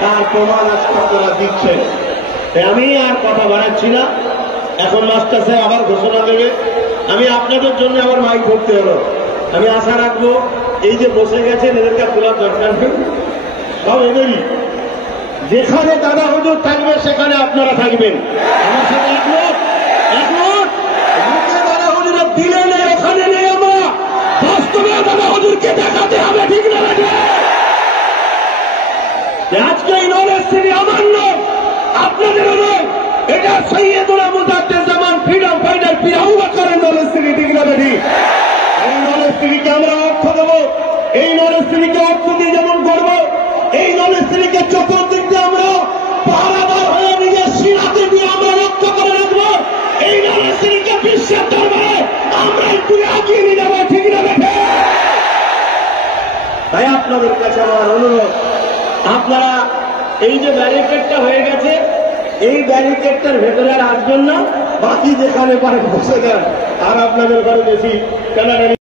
তার প্রমাণ আজকে আপনারা দিচ্ছেন। আমি আর কথা বাড়াচ্ছি না, এখন মাস্টার সাহেব আবার ঘোষণা দেবে। আমি আপনাদের জন্য আবার মাইক ধরতে হলো। আমি আশা রাখবো এই যে বসে গেছেন এদেরকে তোলার দরকার নেই, সব এদেরই। যেখানে দাদা হুজুর থাকবে সেখানে আপনারা থাকবেন। আমার সাথে একমত, একমত। দাদা হুজুরের দিলে নেই, ওখানে নেই, আমরা বাস্তবে দাদা হুজুরকে দেখাতে হবে, ঠিক না? আজকে এই নলেজ সিটি আমার নয়, আপনাদেরও নয়, এটা সৈয়দুনা মুজাদ্দেদ-জামান ফ্রিডম ফাইটার পীর আবু বকরের নলেজ সিটি, ঠিক না? এই নলেজ সিটিকে আমরা অর্থ দেব, এই নলেজ সিটিকে অর্থ দিয়ে যেমন করব, এই নলেজ সিটিকে চতুর্দিক দিয়ে আমরা পাহারাদার হয়ে নিজের সিনাতে দিয়ে আমরা রক্ষা করে রাখবো। এই নলেজ সিটিকে বিশ্বের দরবারে আমরা একটু এগিয়ে নিয়ে যাবো, ঠিক না? তাই আপনাদের কাছে আমার অনুরোধ, আপনারা এই যে ব্যারিকেডটা হয়ে গেছে, এই ব্যারিকেডটার ভেতরে আর আসবেন না, বাকি যেখানে পারে বসে যান। আর আপনাদের ঘরে বেশি কেন